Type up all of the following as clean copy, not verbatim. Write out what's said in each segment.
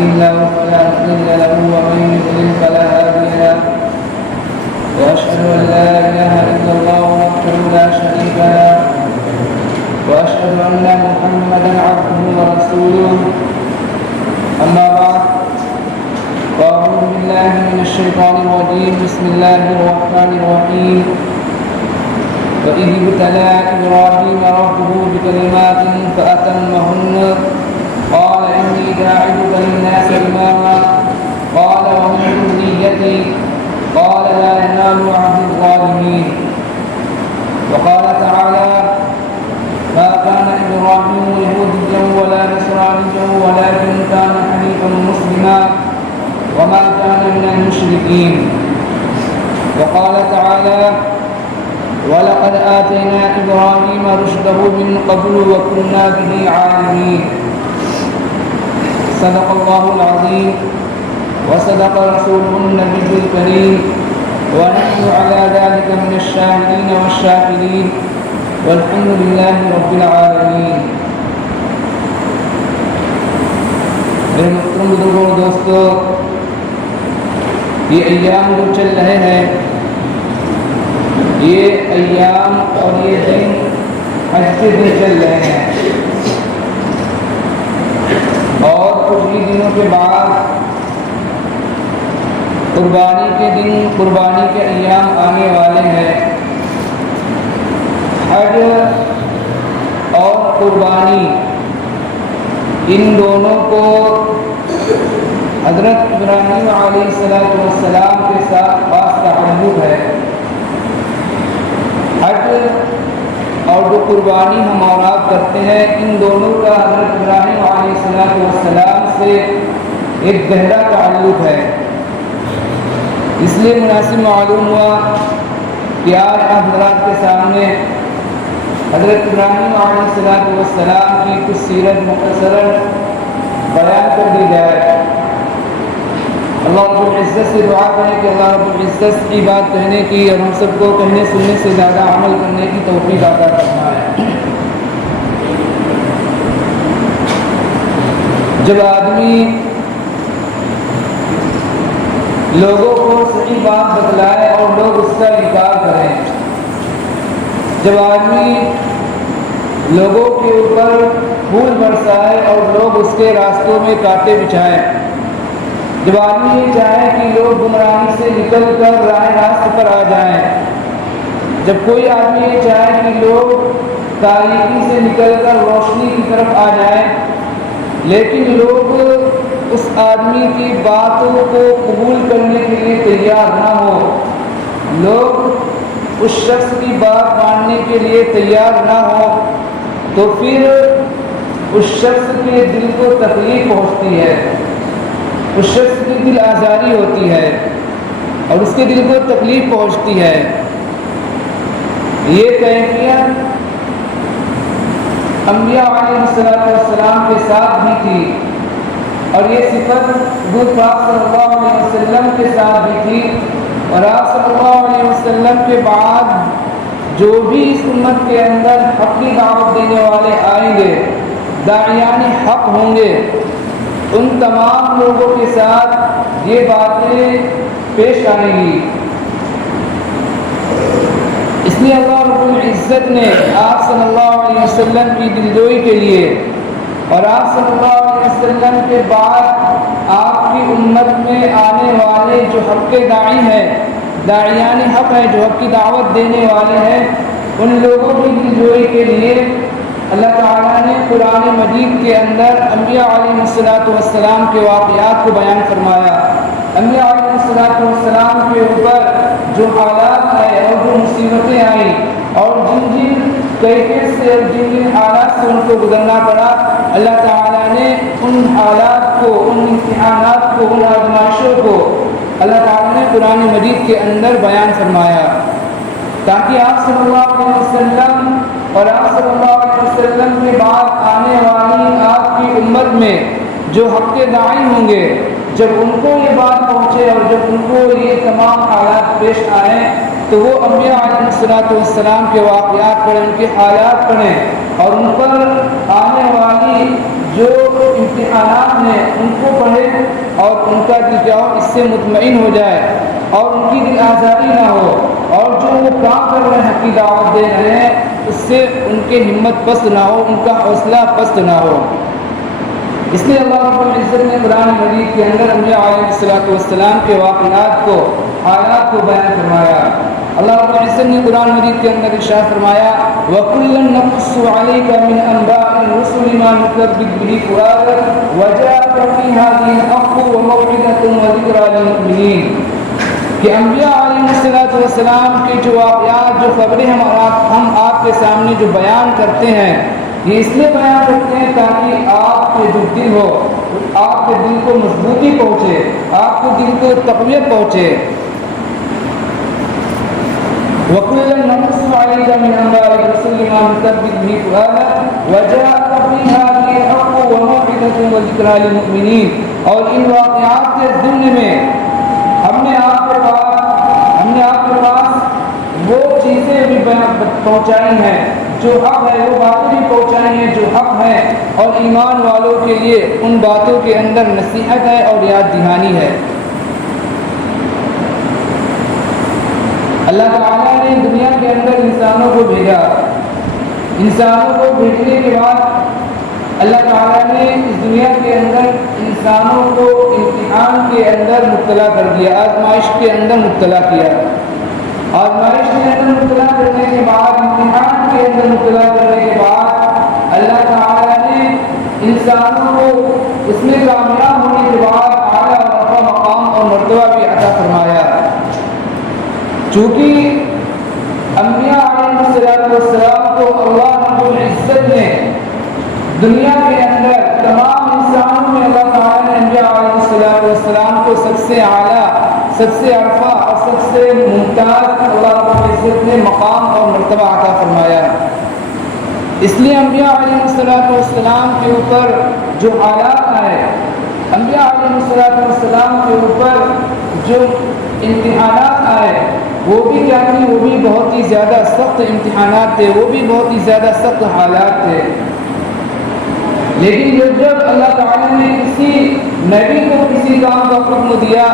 يهده الله فلا مضل له ومن يضلل فلا هادي له وأشهد أن لا إله إلا الله وحده لا شريك له وأشهد أن محمدا عبده ورسوله أما بعد فأعوذ بالله من الشيطان الرجيم بسم الله الرحمن الرحيم وإذ ابتلى إبراهيم ربه بكلمات فأتمهن قال إني جاعلك للناس إماما قال ومن ذريتي قال لا ينال عهد الظالمين وقال تعالى ما كان إبراهيم يهوديا ولا نصرانيا ولكن كان حنيفا مسلما وما كان من المشركين وقال تعالى ولقد آتينا إبراهيم رشده من قبل وكنا به عالمين صدق الله العظيم وصدق رسوله النبي الكريم ونحن على ذلك من الشاهدين والشاكرين والحمد لله رب العالمين. میرے محترم بزرگوں اور دوستوں، یہ ایام جو چل رہے ہیں، یہ ایام اور یہ دن حج کے دن چل رہے ہیں، اور کچھ ہی دنوں کے بعد قربانی کے دن، قربانی کے ایام آنے والے ہیں. حج اور قربانی ان دونوں کو حضرت ابراہیم علیہ السلام کے ساتھ خاص تعلق ہے. حج اور جو قربانی ہم اوراد کرتے ہیں، ان دونوں کا حضرت ابراہیم علیہ السلام سے ایک گہرا تعلق ہے. اس لیے مناسب معلوم ہوا کہ آج آپ حضرات کے سامنے حضرت ابراہیم علیہ السلام کی کچھ سیرت مختصراً بیان کر دی جائے. اللہ رب العزت سے دعا کریں کہ اللہ رب العزت کی بات کہنے کی اور ہم سب کو کہنے سننے سے زیادہ عمل کرنے کی توفیق عطا فرمائے. جب آدمی لوگوں کو صحیح بات بتلائے اور لوگ اس کا انکار کریں، جب آدمی لوگوں کے اوپر پھول برسائے اور لوگ اس کے راستوں میں کانٹے بچھائیں، جب آدمی یہ چاہے کہ لوگ گمراہی سے نکل کر راہ راست پر آ جائیں، جب کوئی آدمی یہ چاہے کہ لوگ تاریکی سے نکل کر روشنی کی طرف آ جائیں، لیکن لوگ اس آدمی کی باتوں کو قبول کرنے کے لیے تیار نہ ہو، لوگ اس شخص کی بات ماننے کے لیے تیار نہ ہو، تو پھر اس شخص کے دل کو تکلیف پہنچتی ہے، اس شخص کی دل آزاری ہوتی ہے اور اس کے دل کو تکلیف پہنچتی ہے. یہ کیفیت انبیاء علیہ السلام کے ساتھ بھی تھی، اور یہ صفت حضور پاک صلی اللہ علیہ وسلم کے ساتھ بھی تھی. اور آپ صلی اللہ علیہ وسلم کے بعد جو بھی اس امت کے اندر حق کی دعوت دینے والے آئیں گے، داعیان حق ہوں گے، ان تمام لوگوں کے ساتھ یہ باتیں پیش آئیں گی. اس لیے اللہ رب العزت نے آپ صلی اللہ علیہ وسلم کی دلجوئی کے لیے اور آپ صلی اللہ علیہ وسلم کے بعد آپ کی امت میں آنے والے جو حق کے داعی ہیں، داعیان حق ہیں، جو حق کی دعوت دینے والے ہیں، ان لوگوں کی دلجوئی کے لیے اللہ تعالیٰ نے قرآن مجید کے اندر انبیاء علیہ السلام کے واقعات کو بیان فرمایا. انبیاء علیہ السلام کے اوپر جو حالات آئے اور جو مصیبتیں آئیں اور جن کیفیت سے اور جن حالات سے ان کو گزرنا پڑا، اللہ تعالیٰ نے ان حالات کو، ان امتحانات کو، ان آزمائشوں کو اللہ تعالیٰ نے قرآن مجید کے اندر بیان فرمایا، تاکہ آپ صلی اللہ علیہ وسلم اور آپ صلی اللہ علیہ وسلم کے بعد آنے والی آپ کی امت میں جو حق کے داعی ہوں گے، جب ان کو یہ بات پہنچے اور جب ان کو یہ تمام حالات پیش آئیں، تو وہ انبیاء علیہ السلام کے واقعات پڑھیں، ان کے حالات پڑھیں اور ان پر آنے والی جو امتحانات ہیں ان کو پڑھیں اور ان کا دل جو اس سے مطمئن ہو جائے اور ان کی دل آزاری نہ ہو، اور جو وہ کام کر رہے ہیں، حق کی دعوت دے رہے ہیں، اس سے ان کی ہمت پست نہ ہو، ان کا حوصلہ پست نہ ہو۔ اس لیے اللہ رب العزت نے قرآن مجید کے اندر انبیاء علیہ السلام کے واقعات کو، حالات کو بیان فرمایا۔ اللہ رب العزت نے قرآن مجید کے اندر ارشاد فرمایا وَكُلًّا نَقُصُّ عَلَيْكَ مِنْ أَنْبَاءِ الرُّسُلِ مَا نُثَبِّتُ بِهِ فُؤَادَكَ وَجَاءَكَ فِي هَٰذِهِ الْحَقُّ وَمَوْعِظَةٌ وَذِكْرَىٰ لِلْمُؤْمِنِينَ کہ انبیاء علیہ السلام کے جو واقعات، جو خبریں ہم آپ کے سامنے جو بیان کرتے ہیں، یہ اس لیے بیان کرتے ہیں تاکہ آپ کے جو دل ہو، آپ کے دل کو مضبوطی پہنچے، آپ کے دل کو تقویت پہنچے۔ وَكُلًّا نَقُصُّ عَلَيْكَ مِنْ أَنْبَاءِ الرُّسُلِ مَا نُثَبِّتُ بِهِ فُؤَادَكَ وَجَاءَكَ فِي هَٰذِهِ الْحَقُّ وَمَوْعِظَةٌ وَذِكْرَىٰ لِلْمُؤْمِنِينَ، اور ان واقعات کے ضمن میں ہم نے آپ کے پاس وہ چیزیں بھی پہنچائی ہیں جو حق ہے، وہ باتیں بھی پہنچائی ہیں جو حق ہیں، اور ایمان والوں کے لیے ان باتوں کے اندر نصیحت ہے اور یاد دہانی ہے۔ اللہ تعالیٰ نے دنیا کے اندر انسانوں کو بھیجا، انسانوں کو بھیجنے کے بعد اللہ تعالیٰ نے اس دنیا کے اندر انسانوں کو امتحان کے اندر مبتلا کر دیا، آزمائش کے اندر مبتلا کیا۔ آزمائش کے اندر مبتلا کرنے کے بعد، امتحان کے اندر مبتلا کرنے کے بعد اللہ تعالیٰ نے انسانوں کو اس میں کامیاب ہونے کے بعد اعلیٰ اور رفع مقام اور مرتبہ بھی عطا فرمایا۔ چونکہ انبیاء علیہ السلام کو اللہ رب العزت نے دنیا کے اندر تمام انسانوں میں اللہ تعالیٰ نے انبیاء علیہ السلام کو سب سے اعلیٰ، سب سے عرفہ اور سب سے ممتاز اللہ رب العزت نے مقام اور مرتبہ عطا فرمایا۔ اس لیے انبیاء علیہ السلام کے اوپر جو حالات آئے، انبیاء علیہ السلام کے اوپر جو امتحانات آئے، وہ بھی کیا تھی، وہ بھی بہت ہی زیادہ سخت امتحانات تھے، وہ بھی بہت ہی زیادہ سخت حالات تھے۔ لیکن جب اللہ تعالیٰ نے کسی نبی کو کسی کام کا حکم دیا،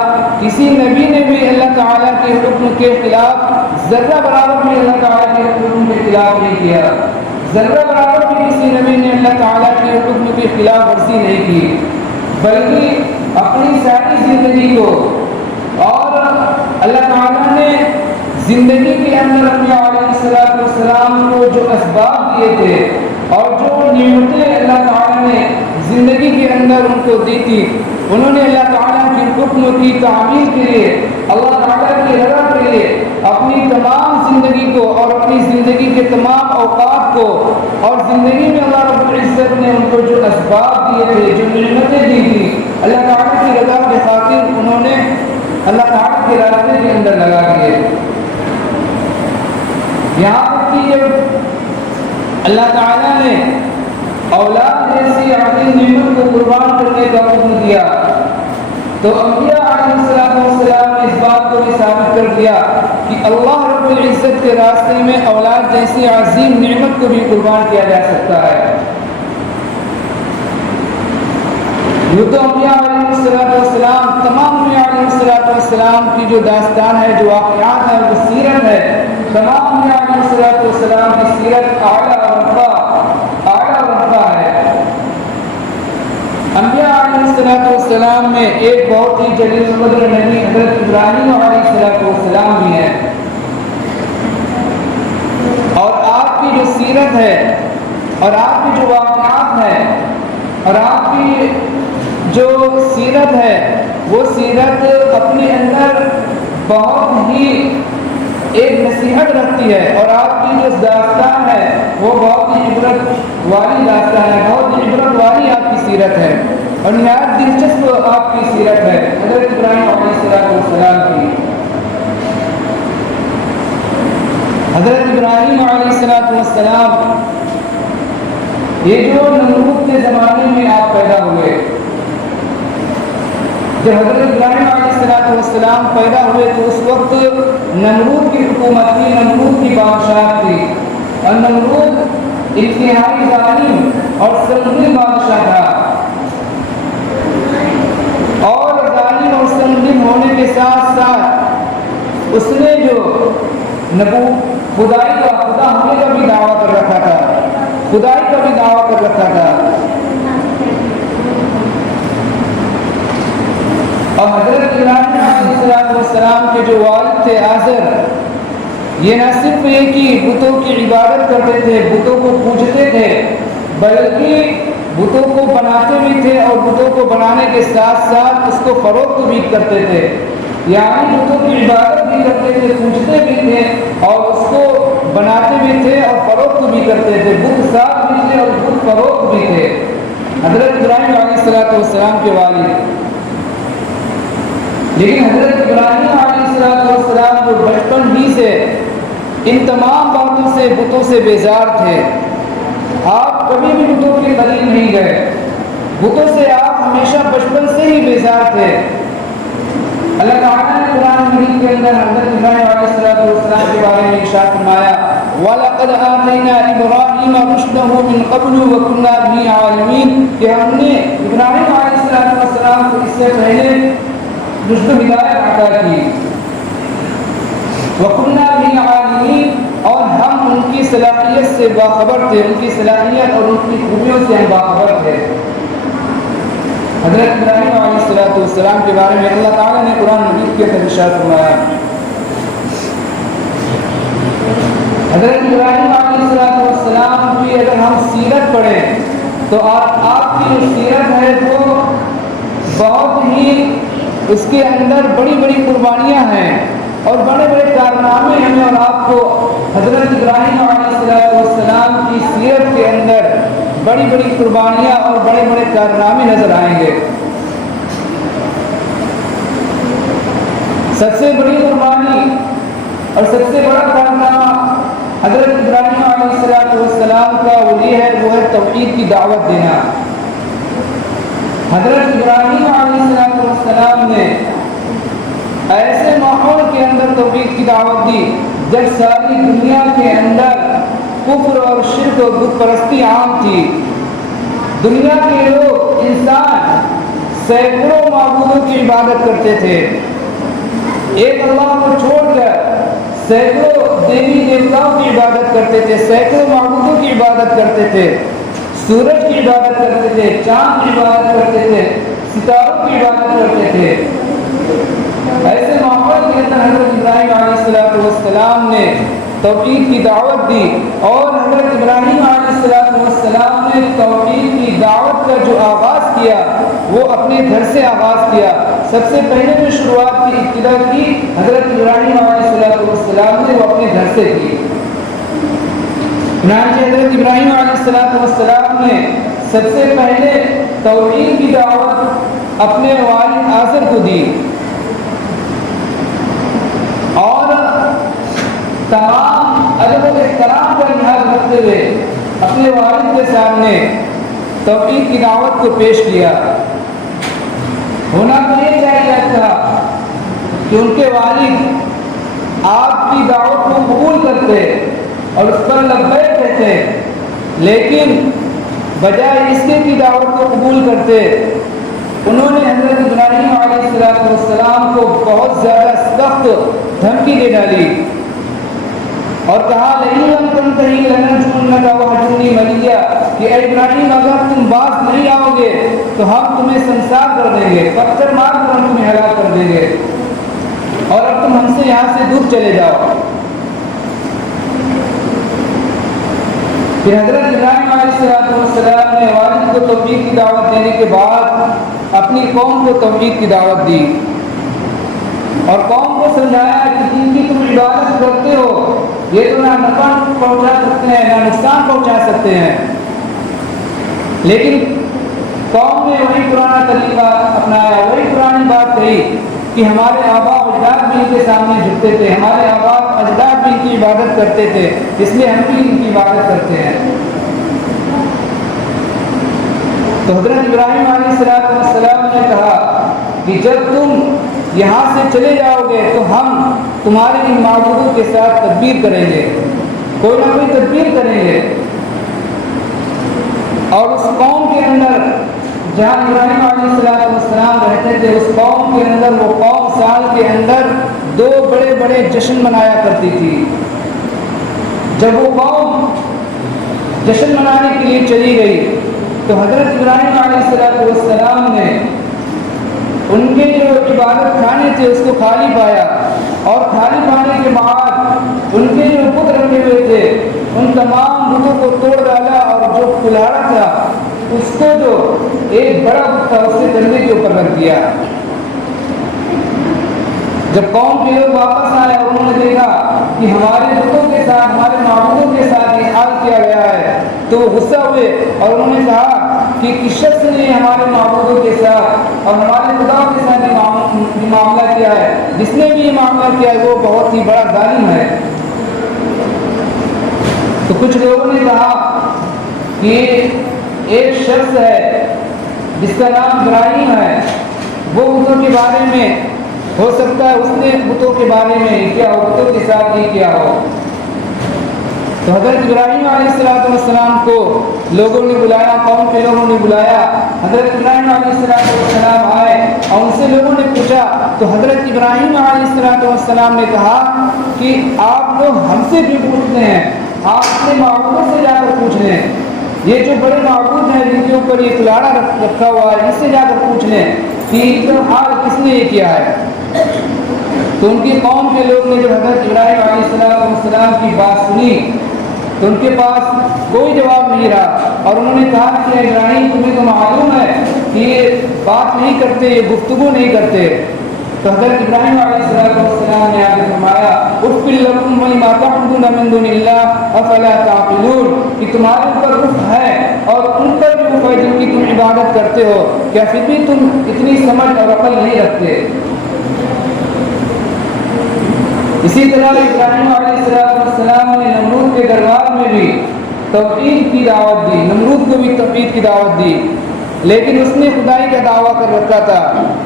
کسی نبی نے بھی اللہ تعالیٰ کے حکم کے خلاف ذرہ برابر بھی اللہ تعالیٰ کے حکم کے خلاف نہیں کیا، ذرہ برابر بھی کسی نبی نے اللہ تعالیٰ کے حکم کی خلاف ورزی نہیں کی، بلکہ اپنی ساری زندگی کو، اور اللہ تعالیٰ نے زندگی کے اندر انبیاء علیہ السلام کو جو اسباب دیے تھے اور جو نعمتیں اللہ تعالیٰ نے زندگی کے اندر ان کو دی تھی، انہوں نے اللہ تعالیٰ کے حکم کی تعمیل کے لیے، اللہ تعالیٰ کی رضا کے لیے اپنی تمام زندگی کو اور اپنی زندگی کے تمام اوقات کو، اور زندگی میں اللہ رب العزت نے ان کو جو اسباب دیے تھے، جو نعمتیں دی تھی، اللہ تعالیٰ کی رضا کے خاطر انہوں نے اللہ تعالیٰ کے راستے کے اندر لگا دیے۔ یہاں تک کہ جب اللہ تعالیٰ نے اولاد جیسی عظیم نعمت کو قربان کرنے کا حکم دیا، تو انبیاء علیہ السلام نے اس بات کو بھی ثابت کر دیا کہ اللہ رب العزت کے راستے میں اولاد جیسی عظیم نعمت کو بھی قربان کیا جا سکتا ہے۔ یہ تو انبیاء علیہ السلام، تمام انبیاء علیہ السلام کی جو داستان ہے، جو واقعات ہے، وہ سیرت ہے، تمام انبیاء علیہ السلام کی سیرت اعلیٰ رتبہ ہے۔ انبیاء علیہ السلام میں ایک بہت ہی جلیل القدر نبی حضرت ابراہیم علیہ السلام بھی ہیں، اور آپ کی جو سیرت ہے، اور آپ کی جو واقعات ہیں، اور آپ کی جو سیرت ہے، وہ سیرت اپنے اندر بہت ہی ایک نصیحت رکھتی ہے، اور آپ کی جو داستان ہے وہ بہت ہی عبرت والی داستان ہے، بہت ہی عبرت والی آپ کی سیرت ہے، اور نہایت دلچسپ آپ کی سیرت ہے حضرت ابراہیم علیہ السلام کی۔ حضرت ابراہیم علیہ السلام یہ جو نمرود کے زمانے میں آپ پیدا ہوئے، جب حضرت ابراہیم علیہ السلام پیدا ہوئے تو اس وقت نمرود کی حکومت تھی، نمرود کی بادشاہ تھی، اور نمرود انتہائی ظالم اور ظالم بادشاہ تھا۔ اس نے جو خدائی کا خدا ہونے کا بھی دعویٰ کر رکھا تھا، خدائی کا بھی دعویٰ کر رکھا تھا. اور حضرت ابراہیم علیہ السلام کے جو والد تھے آزر، یہ نہ صرف یہ کہ بتوں کی عبادت کرتے تھے، بتوں کو پوجتے تھے، بلکہ بتوں کو بناتے بھی تھے اور بتوں کو بنانے کے ساتھ ساتھ اس کو فروخت بھی کرتے تھے. یعنی بتوں کی عبادت بھی کرتے تھے، پوجتے بھی تھے اور اس کو بناتے بھی تھے اور فروخت بھی کرتے تھے. بت صاف بھی تھے اور بت فروخت بھی تھے حضرت ابراہیم علیہ السلام کے والد. لیکن حضرت ابراہیم علیہ السلام جو بچپن ہی سے ان تمام باتوں سے، بتوں سے بیزار تھے. آپ کبھی بھی بتوں کے قریب نہیں گئے، بتوں سے آپ ہمیشہ بچپن سے ہی بیزار تھے. اللہ تعالیٰ نے قرآن مجید کے اندر حضرت ابراہیم علیہ السلام کے بارے میں ارشاد فرمایا وَلَقَدْ آتَيْنَا إِبْرَاهِيمَ رُشْدَهُ مِنْ قَبْلُ وَكُنَّا بِهِ عَالِمِينَ کہ ہم نے ابراہیم علیہ السلام کو اس سے پہلے رشد و ہدایت عطا کی. وَكُنَّا بِهِ عَالِمِينَ اور ہم ان کی صلاحیت سے باخبر تھے، ان کی صلاحیت اور ان کی خوبیوں سے ہم باخبر تھے. حضرت ابراہیم علیہ السلام کے بارے میں اللہ تعالیٰ نے قرآن مجید کے اندر ارشاد فرمایا. حضرت ابراہیم علیہ السلام کی اگر ہم سیرت پڑھیں تو آپ کی جو سیرت ہے وہ بہت ہی، اس کے اندر بڑی بڑی قربانیاں ہیں اور بڑے بڑے کارنامے ہمیں اور آپ کو حضرت ابراہیم علیہ السلام کی سیرت کے اندر بڑی بڑی قربانیاں اور بڑے بڑے کارنامے نظر آئیں گے. سب سے بڑی قربانی اور سب سے بڑا کارنامہ حضرت ابراہیم علیہ السلام کا وہ ہے توحید کی دعوت دینا. حضرت ابراہیم علیہ السلام نے ایسے ماحول کے اندر توحید کی دعوت دی جب ساری دنیا کے اندر کفر اور شرک اور بت پرستی عام تھی. دنیا کے لوگ، انسان سینکڑوں معبودوں کی عبادت کرتے تھے. ایک اللہ کو چھوڑ کر سینکڑوں دیوی دیوتاؤں کی عبادت کرتے تھے، سینکڑوں معبودوں کی عبادت کرتے تھے، سورج کی عبادت کرتے تھے، چاند کی عبادت کرتے تھے، ستاروں کی عبادت کرتے تھے. ایسے ماحول کے اندر حضرت ابراہیم علیہ السلام نے توحید کی دعوت دی اور حضرت ابراہیم علیہ السلام نے توحید کی دعوت کا جو آغاز کیا وہ اپنے گھر سے آغاز کیا. سب سے پہلے جو شروعات کی ابتدا کی حضرت ابراہیم علیہ السلام نے وہ اپنے گھر سے کی. حضرت ابراہیم علیہ السلام نے سب سے پہلے توحید کی دعوت اپنے والد آزر کو دی اور تمام ادب و احترام کا لحاظ رکھتے ہوئے اپنے والد کے سامنے توحید کی دعوت کو پیش کیا. ہونا تو یہ چاہیے تھا کہ ان کے والد آپ کی دعوت کو قبول کرتے اور اس پر لبیک کہتے، لیکن بجائے اس کے کی دعوت کو قبول کرتے انہوں نے حضرت ابراہیم علیہ السلام کو بہت زیادہ سخت دھمکی دے ڈالی اور کہا لئن لم تنتہی لنرجمنک وہجرنی ملیہ کہ اے ابراہیم اگر تم باز نہیں آؤ گے تو ہم تمہیں سنسار کر دیں گے، پتھر مار کر ہم تمہیں ہلاک کر دیں گے اور اب تم ہم سے یہاں سے دور چلے جاؤ. پھر حضرت ابراہیم علیہ السلام نے والد کو توحید کی دعوت دینے کے بعد اپنی قوم کو توحید کی دعوت دی اور قوم کو سمجھایا کہ جن کی تم عبادت کرتے ہو یہ تو نہ نفع پہنچا سکتے ہیں نہ نقصان پہنچا سکتے ہیں. لیکن قوم نے وہی پرانا طریقہ اپنایا، وہی پرانی بات کہی کہ ہمارے آباء و اجداد بھی ان کے سامنے جھکتے تھے، ہمارے آباء و اجداد بھی ان کی عبادت کرتے تھے، اس لیے ہم بھی ان کی عبادت کرتے ہیں. تو حضرت ابراہیم علیہ السلام نے کہا کہ جب تم یہاں سے چلے جاؤ گے تو ہم تمہارے ان معبودوں کے ساتھ تدبیر کریں گے، کوئی نہ کوئی تدبیر کریں گے. اور اس قوم کے اندر جہاں ابراہیم علیہ السلام رہتے تھے اس قوم کے اندر وہ قوم سال کے اندر دو بڑے بڑے جشن منایا کرتی تھی۔ جب وہ قوم جشن منانے کے لیے چلی گئی تو حضرت ابراہیم علیہ السلام نے ان کے جو عبادت خانے تھے اس کو خالی پایا، اور خالی پانے کے بعد ان کے جو بت رکھے ہوئے تھے ان تمام بتوں کو توڑ ڈالا، اور جو کلاڑا تھا اس کو جو ایک بڑا بت تھا اس سے کندھے کے اوپر رکھ دیا۔ جب قوم کے لوگ واپس آئے اور انہوں نے دیکھا کہ ہمارے بتوں کے ساتھ، ہمارے معبودوں کے ساتھ یہ حال کیا گیا ہے، تو وہ غصہ ہوئے اور انہوں نے کہا کہ کس شخص نے ہمارے معبودوں کے ساتھ اور ہمارے خداؤں کے ساتھ یہ معاملہ کیا ہے، جس نے بھی یہ معاملہ کیا ہے وہ بہت ہی بڑا ظالم ہے۔ تو کچھ لوگوں نے کہا کہ ایک شخص ہے جس کا نام ابراہیم ہے، وہ بتوں کے بارے میں ہو سکتا ہے اس نے بتوں کے بارے میں کیا ہو، بتوں کے ساتھ یہ کیا ہو۔ تو حضرت ابراہیم علیہ السلام کو لوگوں نے بلایا، قوم کے لوگوں نے بلایا، حضرت ابراہیم علیہ السلام آئے اور ان سے لوگوں نے پوچھا، تو حضرت ابراہیم علیہ السلام نے کہا کہ آپ لوگ ہم سے بھی پوچھتے ہیں، آپ اپنے معبودوں سے جا کر پوچھ لیں، یہ جو بڑے معبود ہیں جن کے اوپر یہ کلاڑا رکھا ہوا ہے، اس سے جا کر پوچھ لیں کہ حال کس نے یہ کیا ہے۔ تو ان کی قوم کے لوگ نے جب حضرت ابراہیم علیہ السلام کی بات سنی تو ان کے پاس کوئی جواب نہیں رہا، اور انہوں نے کہا کہ ابراہیم تمہیں تو معلوم ہے کہ یہ بات نہیں کرتے، یہ گفتگو نہیں کرتے۔ تو حضرت ابراہیم علیہ السلام نے آگے فرمایا اُفٍ لَكُمْ وَلِمَا تَعْبُدُونَ مِن دُونِ اللَّهِ أَفَلَا تَعْقِلُونَ، کہ تمہارے اوپر اف ہے اور ان پر بھی اف ہے جن کی تم عبادت کرتے ہو، کیا پھر بھی تم اتنی سمجھ اور عقل نہیں رکھتے؟ اسی طرح ابراہیم علیہ السلام نے نمرود کے دربار میں بھی توحید کی دعوت دی، نمرود کو بھی توحید کی دعوت دی، لیکن اس نے خدائی کا دعویٰ کر رکھا تھا،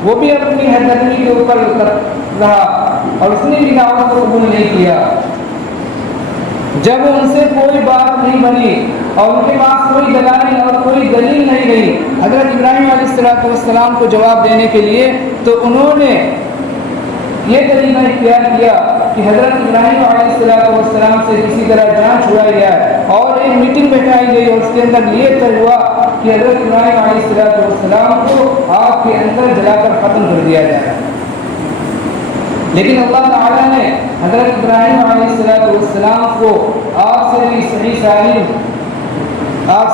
وہ بھی اپنی حیدرمی کے اوپر رہا اور اس نے بھی دعوت کو قبول نہیں کیا۔ جب ان سے کوئی بات نہیں بنی اور ان کے پاس کوئی دلائل اور کوئی دلیل نہیں رہی حضرت ابراہیم علیہ السلام کو جواب دینے کے لیے، تو انہوں نے یہ طریقہ اختیار کیا کہ حضرت ابراہیم علیہ السلام سے کسی طرح جان چھڑائی جائے اور ایک میٹنگ بٹھائی گئی اور اس کے اندر یہ طے ہوا کہ حضرت ابراہیم علیہ السلام کو آگ کے اندر جلا کر ختم کر دیا جائے۔ لیکن اللہ تعالیٰ نے حضرت ابراہیم علیہ السلام کو آگ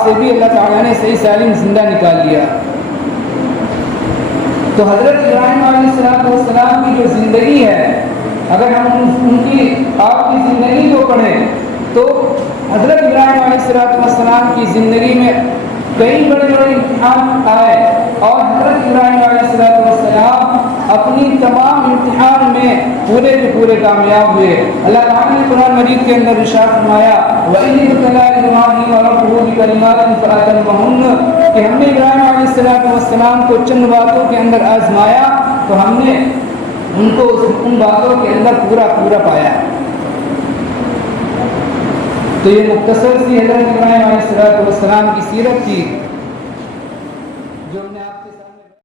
سے بھی اللہ تعالیٰ نے صحیح سالم زندہ نکال لیا۔ تو حضرت ابراہیم علیہ السلام کی جو زندگی ہے، اگر ہم ان کی آپ کی زندگی کو پڑھیں تو حضرت ابراہیم علیہ السلام کی زندگی میں کئی بڑے بڑے امتحان آئے، اور حضرت ابراہیم علیہ السلام اپنی تمام امتحان میں پورے کے پورے کامیاب ہوئے۔ اللہ تعالیٰ نے قرآن مجید کے اندر ارشاد فرمایا وَإِذِ ابْتَلَىٰ إِبْرَاهِيمَ رَبُّهُ بِكَلِمَاتٍ فَأَتَمَّهُنَّ، کہ ہم نے ابراہیم علیہ السلام کو چند باتوں کے اندر آزمایا تو ہم نے ان کو ان باتوں کے اندر پورا پایا۔ تو یہ مختصر سی حضرت ابراہیم علیہ السلام کی سیرت تھی۔